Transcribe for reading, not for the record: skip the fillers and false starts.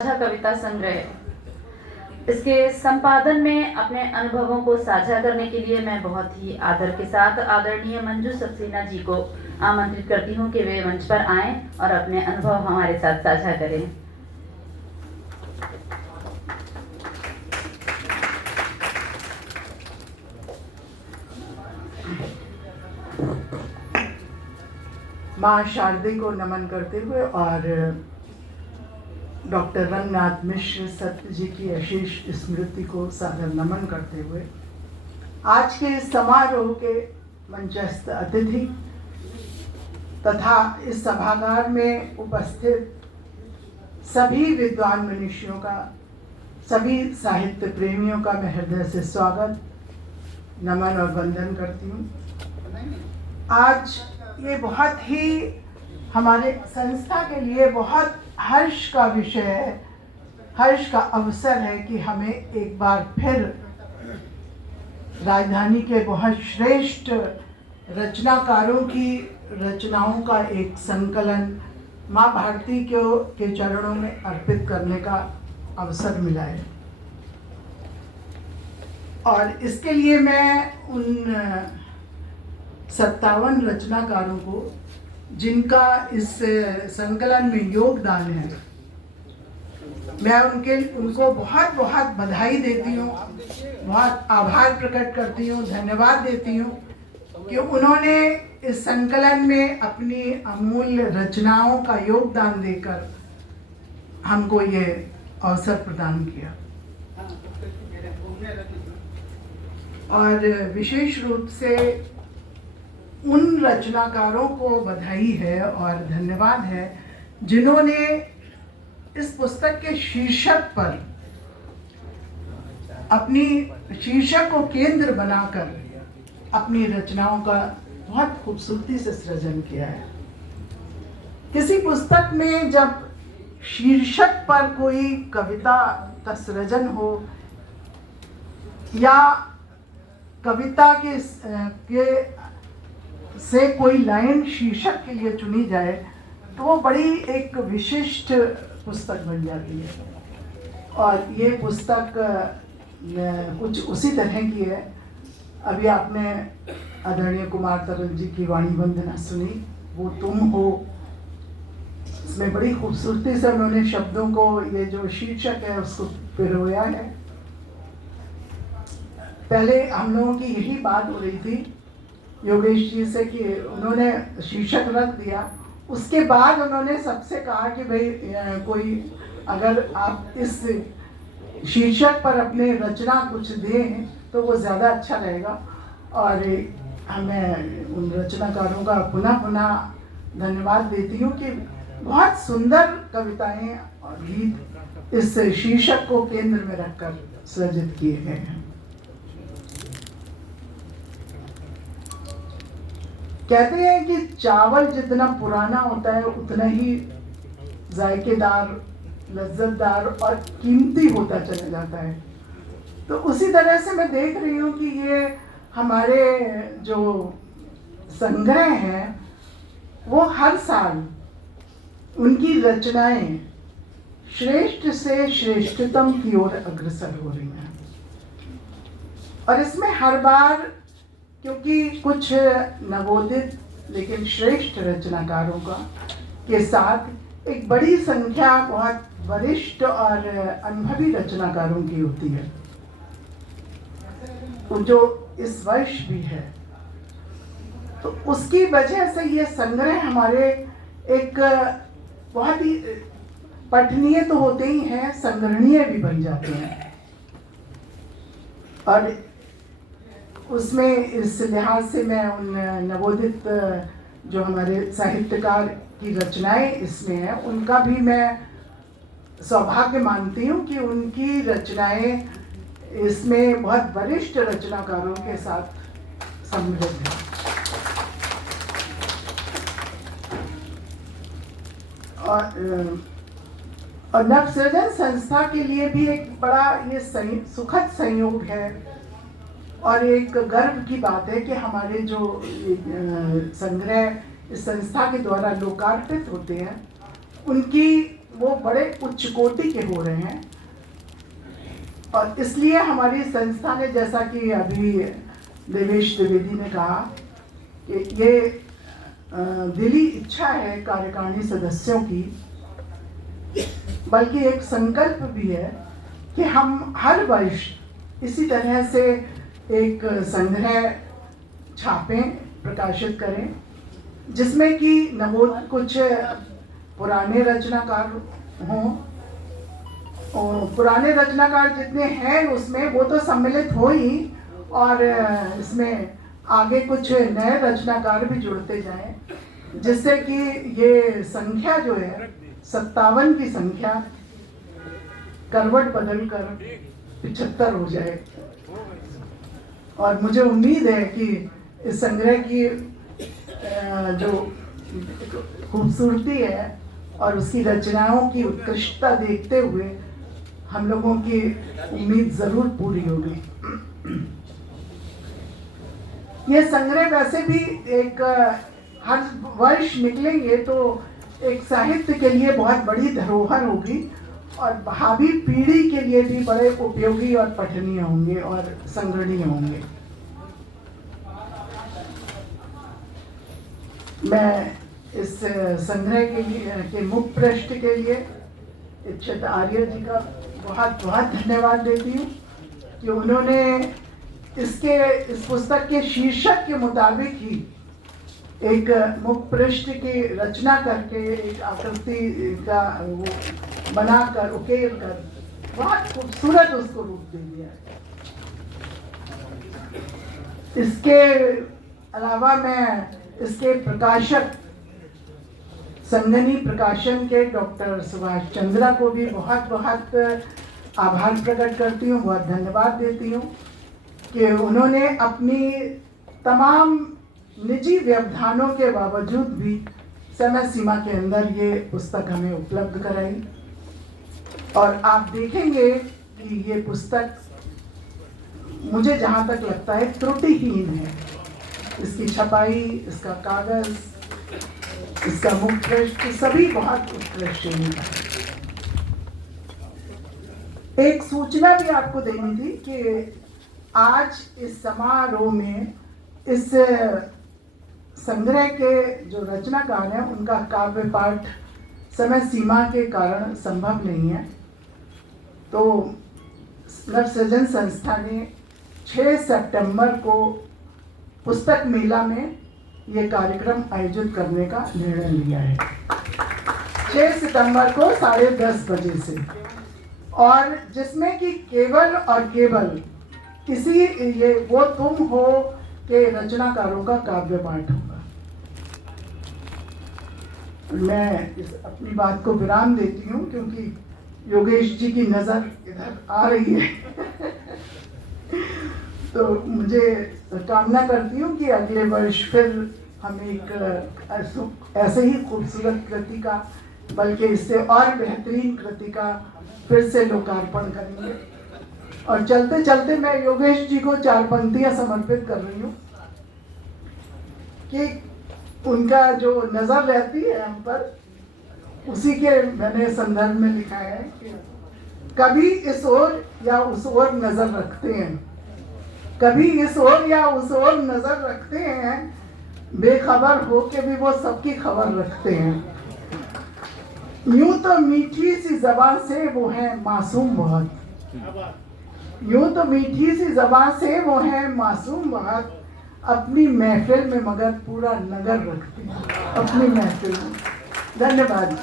कविता संग्रह। इसके संपादन में अपने अनुभवों को साझा करने के लिए मैं बहुत ही आदर के साथ आदरणीय मंजू सक्सेना जी को आमंत्रित करती हूं कि वे मंच पर आएं और अपने अनुभव हमारे साथ साझा करें। माँ शारदे को नमन करते हुए और डॉक्टर रंगनाथ मिश्र सत्य जी की अशेष स्मृति को सादर नमन करते हुए आज के इस समारोह के मंचस्थ अतिथि तथा इस सभागार में उपस्थित सभी विद्वान मनुष्यों का, सभी साहित्य प्रेमियों का मैं हृदय से स्वागत, नमन और वंदन करती हूँ। आज ये बहुत ही हमारे संस्था के लिए बहुत हर्ष का विषय है, हर्ष का अवसर है कि हमें एक बार फिर राजधानी के बहुत श्रेष्ठ रचनाकारों की रचनाओं का एक संकलन माँ भारती के चरणों में अर्पित करने का अवसर मिला है। और इसके लिए मैं उन 57 रचनाकारों को जिनका इस संकलन में योगदान है, मैं उनको बहुत बहुत बधाई देती हूँ, बहुत आभार प्रकट करती हूँ, धन्यवाद देती हूँ कि उन्होंने इस संकलन में अपनी अमूल्य रचनाओं का योगदान देकर हमको ये अवसर प्रदान किया। और विशेष रूप से उन रचनाकारों को बधाई है और धन्यवाद है जिन्होंने इस पुस्तक के शीर्षक पर अपनी शीर्षक को केंद्र बनाकर अपनी रचनाओं का बहुत खूबसूरती से सृजन किया है। किसी पुस्तक में जब शीर्षक पर कोई कविता का सृजन हो या कविता के से कोई लाइन शीर्षक के लिए चुनी जाए तो वो बड़ी एक विशिष्ट पुस्तक बन जाती है। और ये पुस्तक कुछ उसी तरह की है। अभी आपने आदरणीय कुमार तरल जी की वाणी वंदना सुनी, वो तुम हो। इसमें बड़ी खूबसूरती से उन्होंने शब्दों को, ये जो शीर्षक है उसको पिरोया है। पहले हम लोगों की यही बात हो रही थी योगेश जी से कि उन्होंने शीर्षक रख दिया, उसके बाद उन्होंने सबसे कहा कि भाई कोई अगर आप इस शीर्षक पर अपने रचना कुछ दें तो वो ज़्यादा अच्छा रहेगा। और मैं उन रचनाकारों का पुनः पुनः धन्यवाद देती हूँ कि बहुत सुंदर कविताएं और गीत इस शीर्षक को केंद्र में रखकर सृजित किए गए हैं। कहते हैं कि चावल जितना पुराना होता है उतना ही जायकेदार, लज्जतदार और कीमती होता चला जाता है। तो उसी तरह से मैं देख रही हूँ कि ये हमारे जो संग्रह हैं वो हर साल उनकी रचनाएं श्रेष्ठ से श्रेष्ठतम की ओर अग्रसर हो रही हैं। और इसमें हर बार क्योंकि कुछ नवोदित लेकिन श्रेष्ठ रचनाकारों का के साथ एक बड़ी संख्या बहुत वरिष्ठ और अनुभवी रचनाकारों की होती है, जो इस वर्ष भी है। तो उसकी वजह से ये संग्रह हमारे एक बहुत ही पठनीय तो होते ही हैं, संग्रहणीय भी बन जाते हैं। और उसमें इस लिहाज से मैं उन नवोदित जो हमारे साहित्यकार की रचनाएं इसमें हैं उनका भी मैं सौभाग्य मानती हूँ कि उनकी रचनाएं इसमें बहुत वरिष्ठ रचनाकारों के साथ सम्मिलित हैं। और नवसृजन संस्था के लिए भी एक बड़ा ये सुखद संयोग है और एक गर्व की बात है कि हमारे जो संग्रह इस संस्था के द्वारा लोकार्पित होते हैं उनकी वो बड़े उच्च कोटि के हो रहे हैं। और इसलिए हमारी संस्था ने, जैसा कि अभी देवेश द्विवेदी ने कहा, कि ये दिली इच्छा है कार्यकारिणी सदस्यों की, बल्कि एक संकल्प भी है कि हम हर वर्ष इसी तरह से एक संग्रह छापें, प्रकाशित करें, जिसमें कि नवोदित कुछ पुराने रचनाकार हों, और पुराने रचनाकार जितने हैं उसमें वो तो सम्मिलित हो ही, और इसमें आगे कुछ नए रचनाकार भी जुड़ते जाएं, जिससे कि ये संख्या जो है 57 की संख्या करवट बदलकर 75 हो जाए। और मुझे उम्मीद है कि इस संग्रह की जो खूबसूरती है और उसकी रचनाओं की उत्कृष्टता देखते हुए हम लोगों की उम्मीद जरूर पूरी होगी। ये संग्रह वैसे भी एक हर वर्ष निकलेंगे तो एक साहित्य के लिए बहुत बड़ी धरोहर होगी, और भावी पीढ़ी के लिए भी बड़े उपयोगी और पठनीय होंगे और संग्रहणीय होंगे। मैं इस संग्रह के लिए के मुख्य पृष्ठ के लिए इच्छित आर्य जी का बहुत बहुत धन्यवाद देती हूँ कि उन्होंने इस पुस्तक के शीर्षक के मुताबिक ही एक मुख्य पृष्ठ की रचना करके एक आकृति का वो बनाकर उकेर कर बहुत खूबसूरत उसको रूप दे दिया है। इसके अलावा मैं इसके प्रकाशक संगनी प्रकाशन के डॉक्टर सुभाष चंद्रा को भी बहुत बहुत आभार प्रकट करती हूँ, बहुत धन्यवाद देती हूँ कि उन्होंने अपनी तमाम निजी व्यवधानों के बावजूद भी समय सीमा के अंदर ये पुस्तक हमें उपलब्ध कराई। और आप देखेंगे कि ये पुस्तक मुझे जहाँ तक लगता है त्रुटिहीन है। इसकी छपाई, इसका कागज, इसका मुख्य पृष्ठ सभी बहुत उत्कृष्ट है। एक सूचना भी आपको देनी थी कि आज इस समारोह में इस संग्रह के जो रचनाकार हैं उनका काव्य पाठ समय सीमा के कारण संभव नहीं है, तो नवसृजन संस्था ने 6 सितंबर को पुस्तक मेला में ये कार्यक्रम आयोजित करने का निर्णय लिया है। 6 सितंबर को 10:30 बजे से, और जिसमें कि केवल और केवल किसी ये वो तुम हो के रचनाकारों का काव्य पाठ होगा। मैं इस अपनी बात को विराम देती हूँ क्योंकि योगेश जी की नज़र इधर आ रही है। तो मुझे कामना करती हूँ कि अगले वर्ष फिर हम एक ऐसे ही खूबसूरत कृति का, बल्कि इससे और बेहतरीन कृति का फिर से लोकार्पण करेंगे। और चलते चलते मैं योगेश जी को 4 पंक्तियां समर्पित कर रही हूँ कि उनका जो नज़र रहती है हम पर, उसी के मैंने संदर्भ में लिखा है कि कभी इस ओर या उस ओर नज़र रखते हैं, कभी इस ओर या उस ओर नज़र रखते हैं, बेखबर हो के भी वो सबकी खबर रखते हैं। यूं तो मीठी सी ज़बान से वो है मासूम बहुत, यूं तो मीठी सी ज़बान से वो है मासूम बहुत, अपनी महफिल में मगर पूरा नगर रखते हैं, अपनी महफिल में। धन्यवाद।